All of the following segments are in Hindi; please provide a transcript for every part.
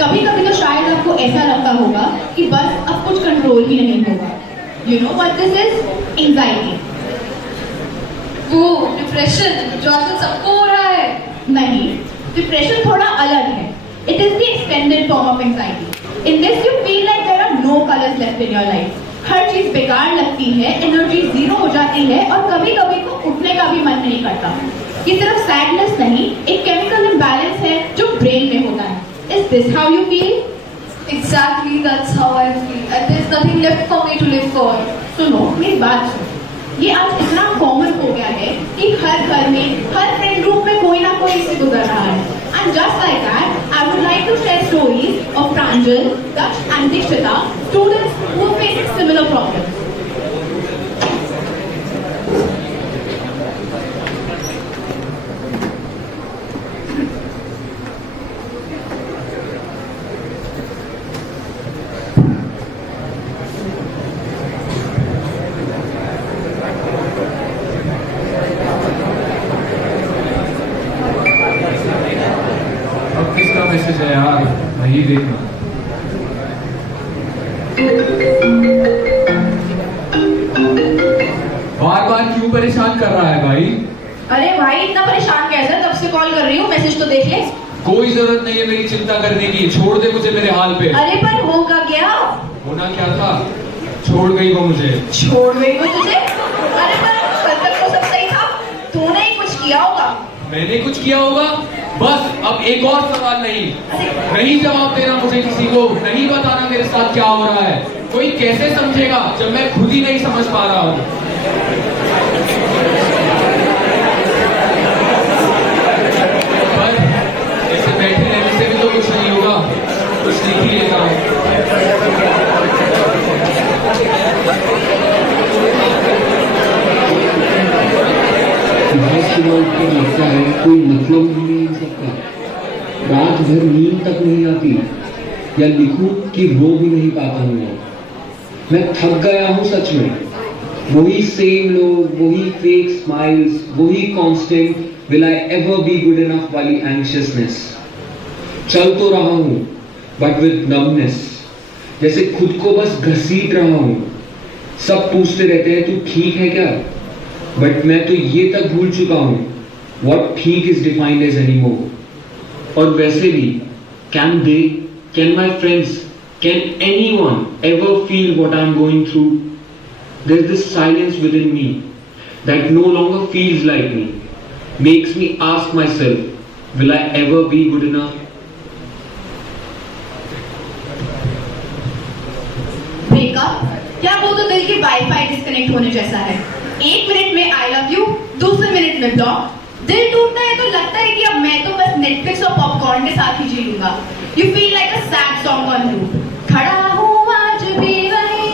कभी कभी तो शायद आपको ऐसा लगता होगा कि बस अब कुछ कंट्रोल ही नहीं होगा। You know what this is? Anxiety. वो डिप्रेशन जो आजकल सबको हो रहा है। नहीं, डिप्रेशन थोड़ा अलग है। It is the extended form of anxiety. In this you feel like there are no colours left in your life. हर चीज बेकार लगती है, एनर्जी जीरो हो जाती है और कभी कभी तो उठने का भी मन नहीं करता। ये सिर्फ सैडनेस नहीं, एक केमिकल इम्बैलेंस है जो ब्रेन में होता है। Is this how you feel? Exactly, that's how I feel. And there's nothing left for me to live for. सुनो, मेरी बात सुनो। ये आज इतना कॉमन हो गया है कि हर घर में, हर फ्रेंड ग्रुप में कोई ना कोई इससे गुजर रहा है। And just like that, I would like to share stories of Pranjal, Daksh and Dikshita, students who are facing similar problems. Message है यार, वही देखना। बार बार क्यों परेशान कर रहा है भाई? अरे भाई इतना परेशान कैसे? तब से कॉल कर रही हूँ, मैसेज तो देख ले। कोई जरूरत नहीं है मेरी चिंता करने की, छोड़ दे मुझे मेरे हाल पे। अरे पर होगा क्या? होना क्या था? छोड़ गई वो मुझे। छोड़ गई वो तुझे? अरे पर कल तक तो सब सही था, तूने ही कुछ किया होगा। मैंने कुछ किया होगा? बस अब एक और सवाल नहीं जवाब देना मुझे किसी को, नहीं बताना मेरे साथ क्या हो रहा है। कोई कैसे समझेगा जब मैं खुद ही नहीं समझ पा रहा हूँ। पर ऐसे बैठे रहने से भी तो कुछ नहीं होगा, कुछ लिख ही लेता हूँ। लगता है कोई मतलब ही नहीं इन सबका। रात भर नींद तक नहीं आती, या लिखूं कि रो भी नहीं पाता हूँ। मैं थक गया हूँ सच में। वही सेम लोग, वही फेक स्माइल्स, वही constant will I ever be good enough वाली एंग्शियसनेस। चल तो रहा हूँ बट विद नमनेस, जैसे खुद को बस घसीट रहा हूँ। सब पूछते रहते हैं तू ठीक है क्या, बट मैं तो ये तक भूल चुका हूं what ठीक is defined as anymore। और वैसे भी can my friends, can anyone ever feel what I'm going through? There's this silence within me that no longer feels like me, makes me ask myself, will I ever be good enough? Breakup क्या? वो तो दिल की वाईफाई डिस्कनेक्ट होने जैसा है। एक मिनट में आई लव यू, दूसरे मिनट में ब्लॉक। दिल टूटता है तो लगता है कि अब मैं तो बस नेटफ्लिक्स और पॉपकॉर्न के साथ ही जी लूंगा। You feel like a sad song on loop. खड़ा हूँ आज भी वहीं।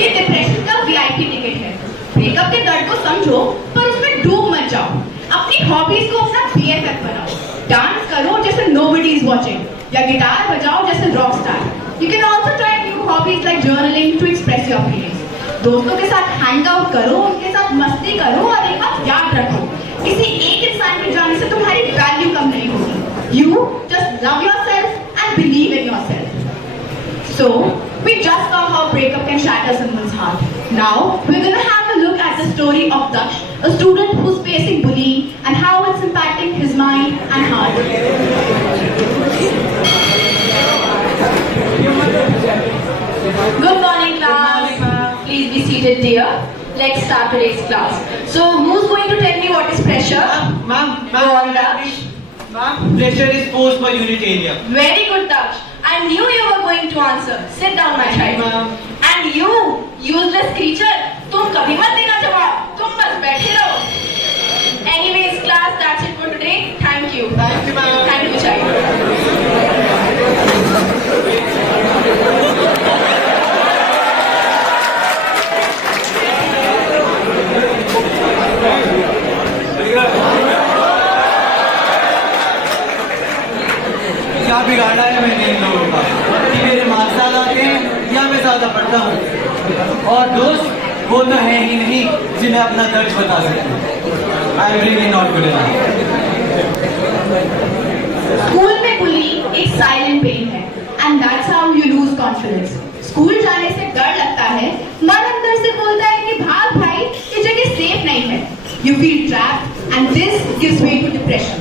ये डिप्रेशन का वीआईपी टिकट है। ब्रेकअप के दर्द को समझो पर उसमें डूब मत जाओ। अपनी हॉबीज को अपना बीएफएफ बनाओ। डांस करो जैसे नोबडी इज वॉचिंग, या गिटार बजाओ जैसे rock star. You can also try new hobbies like journaling to express your feelings. दोस्तों के साथ हैंग आउट करो, उनके साथ मस्ती करो और एक बात याद रखो, किसी एक इंसान के जाने से तुम्हारी वैल्यू कम नहीं होगी। You just love yourself and believe in yourself. So we just saw how breakup can shatter someone's heart. Now we're going to have a look at the story of Daksh, a student who's facing bullying and how it's impacting his mind and heart. Good morning, class. Please be seated, dear. Let's start today's class. So, who's going to tell me what is pressure? Ma'am, Go on, Daksh. Ma'am, pressure is force per unit area. Very good, Daksh. I knew you were going to answer. Sit down, my child. Ma'am. And you, useless creature, तुम कभी मत देना जवाब. तुम बस बैठे रहो. Anyways, class, that's it for today. Thank you. Thank you, ma'am. Thank you, child. क्या बिगाड़ा है मैंने इन लोगों का कि मेरे मार्क्स ज्यादा आते हैं या मैं ज्यादा पढ़ता हूँ। और दोस्त वो तो है ही नहीं जिन्हें अपना दर्द बता सकते। I am really not good enough. School में बुली एक साइलेंट पेन है। and that's how you lose confidence. School जाने से डर लगता है, मन अंदर से बोलता है कि भाग भाई, ये जगह सेफ नहीं है. You feel trapped and this gives way to depression.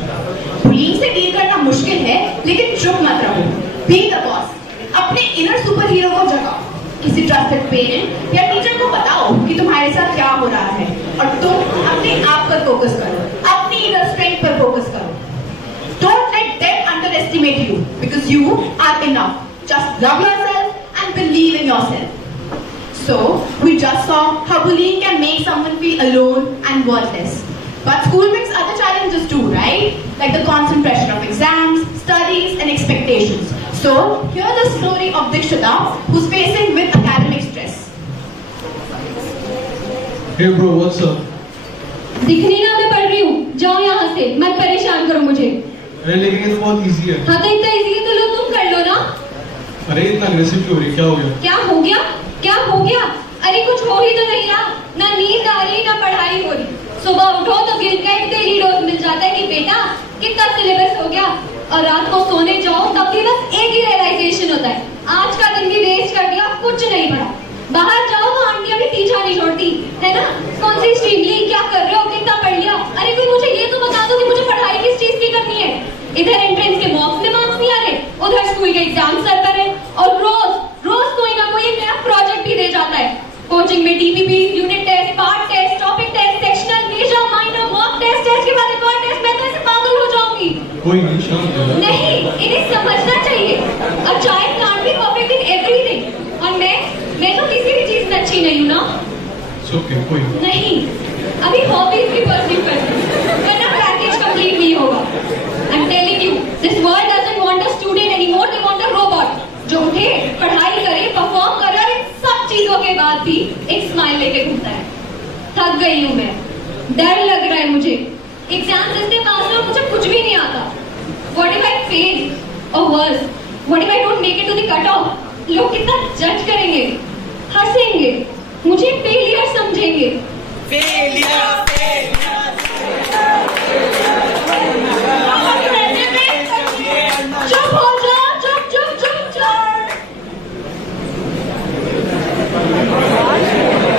Bullying से डील करना मुश्किल है, लेकिन चुप मत रहो. Be the boss. अपने इनर सुपर हीरो को जगाओ. किसी ट्रस्टेड पेरेंट या टीचर को बताओ कि तुम्हारे साथ क्या हो रहा है और तुम अपने आप पर फोकस करो, अपनी इनर स्ट्रेंथ पर फोकस करो. Don't let them underestimate you because you are enough. Just love yourself and believe in yourself. So, we just saw how bullying can make someone feel alone and worthless. But school brings other challenges too, right? Like the constant pressure of exams, studies, and expectations. So, here's the story of Dikshita, who's facing with academic stress. Hey bro, what's up? दिख नहीं ना, मैं पढ़ रही हूँ. जाओ यहाँ से, मत परेशान करो मुझे. अरे लेकिन ये तो बहुत इजी है. हाँ तो इतना इजी है तो लो, तुम कर लो ना. अरे इतना अग्रेसिव क्यों हो रही है? क्या हो गया? क्या हो गया? क्या हो गया? अरे कुछ हो ही तो नहीं रहा. ना नींद आ रही, ना पढ़ाई हो रही. सुबह उठो तो गिलकेट डेली डोज मिल जाता है कि बेटा कितना सिलेबस हो गया, और रात को सोने जाओ तब भी बस एक ही रियलाइजेशन होता है, आज का दिन भी वेस्ट कर दिया, कुछ नहीं पढ़ा. बाहर जाओ तो आंटियां भी पीछा नहीं छोड़ती है ना. कौन सी स्ट्रीम ली, क्या कर रहे हो, कितना पढ़ लिया. अरे कोई मुझे ये तो बता दो कि मुझे पढ़ाई किस चीज की करनी है. इधर एंट्रेंस के मॉक्स में मार्क्स नहीं आ रहे, उधर स्कूल के एग्जाम सर पर है, और रोज रोज कोई ना कोई एक नया प्रोजेक्ट ही दे जाता है. कोचिंग में DPP, unit test, part test, topic test, sectional, major, minor, mock test, test के बाद एक और टेस्ट. मैं तो ऐसे पागल हो जाऊंगी. कोई नहीं, शांत हो जा. नहीं, इन्हें समझना चाहिए. A child can't be perfect in everything. और मैं तो किसी भी चीज में अच्छी नहीं हूँ ना. It's okay, कोई नहीं, अभी हॉबीज भी परस्यू करती हूँ, वरना पैकेज कंप्लीट नहीं होगा. I'm telling you, this world doesn't want a student anymore, they want a robot. जो उठे, पढ़ाई करे, परफॉर्म करे, और इन सब चीजों के बाद भी एक स्माइल लेके घूमता है. थक गई हूँ मैं, डर लग रहा है मुझे. एग्जाम जिससे पास हो, मुझे कुछ भी नहीं आता. What if I fail? Or worse, what if I don't make it to the cutoff? लोग कितना जज करेंगे, हंसेंगे, मुझे फेलियर समझेंगे. चुप हो जाओ, चुप चुप चुप चुप.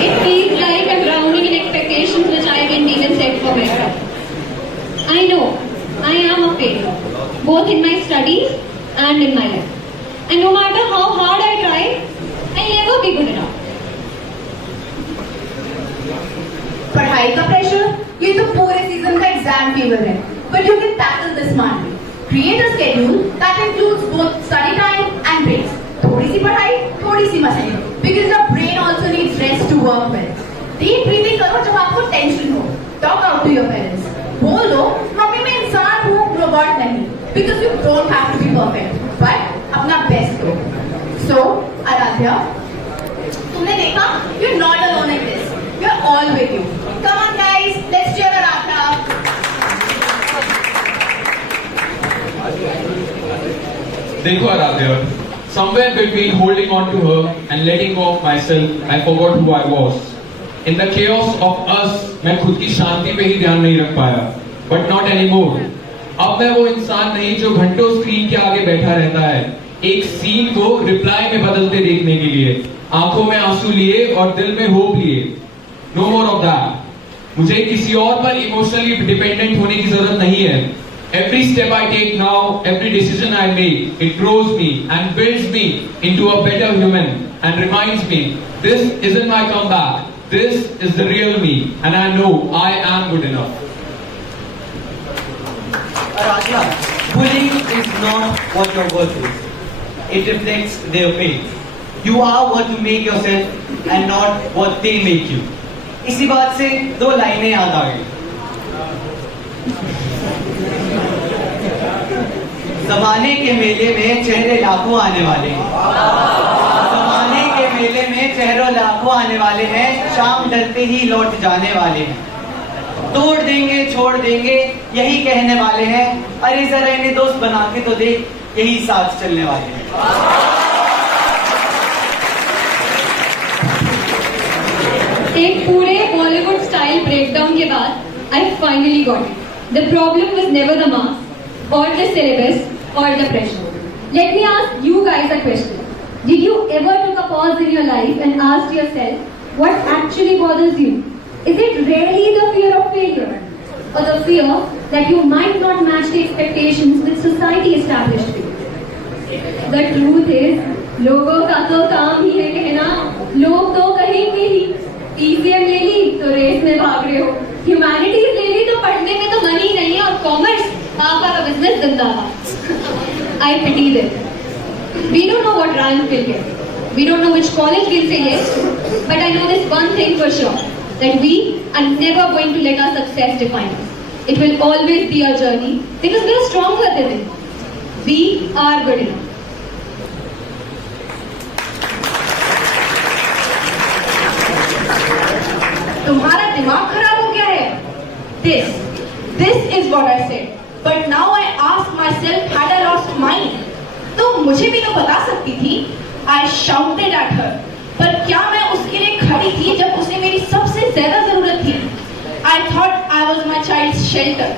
It feels like I'm drowning in expectations which I didn't even set for myself. I know I am a failure, both in my studies and in my life. And no matter how hard I try, I'll never be good enough. पढ़ाई का प्रेशर, ये तो पूरे सीजन का एग्जाम फीवर है. But you can tackle this smartly. Create a schedule that includes both study time and breaks. थोड़ी सी पढ़ाई, थोड़ी सी मस्ती. Because your brain also needs rest to work well. Deep breathing करो जब आपको टेंशन हो. Talk out to your parents. बोल दो, मम्मी मैं इंसान हूँ, रोबोट नहीं. Because you don't have to be perfect, but अपना बेस्ट दो. So, आराध्या, तुमने देखा, you're not alone in this. We're all with you. Come on guys, let's cheer Aradhya. देखो Aaradhya, somewhere between holding on to her and letting go of myself, I forgot who I was. In the chaos of us, मैं खुद की शांति पे ही ध्यान नहीं रख पाया. But not anymore. अब मैं वो इंसान नहीं जो घंटों स्क्रीन के आगे बैठा रहता है, एक सीन को रिप्लाई में बदलते देखने के लिए, आंखों में आंसू लिए और दिल में होप लिए. No more of that. मुझे किसी और पर इमोशनली डिपेंडेंट होने की जरूरत नहीं है. Every step I take now, every decision I make, it grows me and builds me into a better human and reminds me, this isn't my comeback. This is the real me, and I know I am good enough. Aradhya, bullying is not what your worth is. It reflects their pain. You are what you make yourself and not what they make you. इसी बात से दो लाइनें याद आ गई. ज़माने के मेले में चेहरे लाखों आने वाले हैं. ज़माने के मेले में चेहरे लाखों आने वाले हैं, शाम ढलते ही लौट जाने वाले हैं. तोड़ देंगे, छोड़ देंगे, यही कहने वाले हैं. अरे जरा इन्हें दोस्त बना के तो देख, यही साथ चलने वाले हैं. एक पूरे बॉलीवुड स्टाइल ब्रेकडाउन के बाद I finally got it. The problem was never the marks or the syllabus or the pressure. Let me ask you guys a question. Did you ever took a pause in your life and asked yourself what actually bothers you? Is it really the fear of failure? Or the fear that you might not match the expectations that society established for you? The truth is, लोगों का तो काम ही है कहना, लोग तो कहेंगे ही, PCM ले ली तो रेस में भाग रहे हो, ह्यूमैनिटीज ले ली तो पढ़ने में तो मन ही नहीं है, और कॉमर्स आपका का बिजनेस जिंदाबाद. I pity them. We don't know what rank we'll get. We don't know which college we'll say yes to. But I know this one thing for sure, that we are never going to let our success define us. It will always be a journey because we are stronger than it. We are good enough. तुम्हारा दिमाग खराब हो गया है? This is what I said. But now I ask myself, had I lost mine? तो मुझे भी तो बता सकती थी. I shouted at her. पर क्या मैं उसके लिए खड़ी थी जब उसे मेरी सबसे ज्यादा जरूरत थी? I thought I was my child's shelter,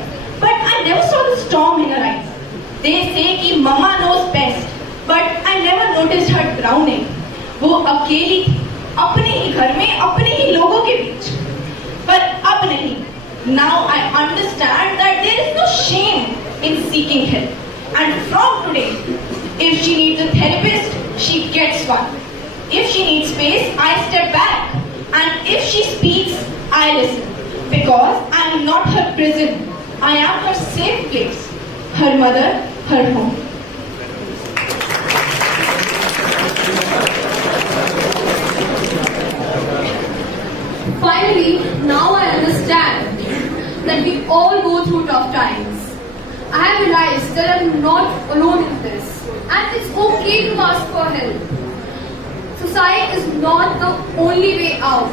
but I never saw the storm in her eyes. They say कि mama knows best, but I never noticed her drowning. वो अकेली थी, अपने ही घर में, अपने ही लोगों के बीच. पर अब नहीं. Now I understand that there is no shame in seeking help. And from today, if she needs a therapist, she gets one. If she needs space, I step back. And if she speaks, I listen. Because I am not her prison. I am her safe place. Her mother, her home. Finally, now I understand that we all go through tough times. I have realized that I'm not alone in this, and it's okay to ask for help. Suicide is not the only way out,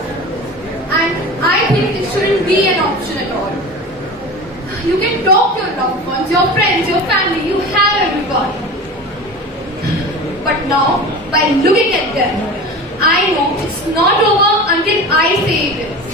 and I think it shouldn't be an option at all. You can talk to your loved ones, your friends, your family, you have everybody. But now, by looking at them, I know it's not over until I say it is.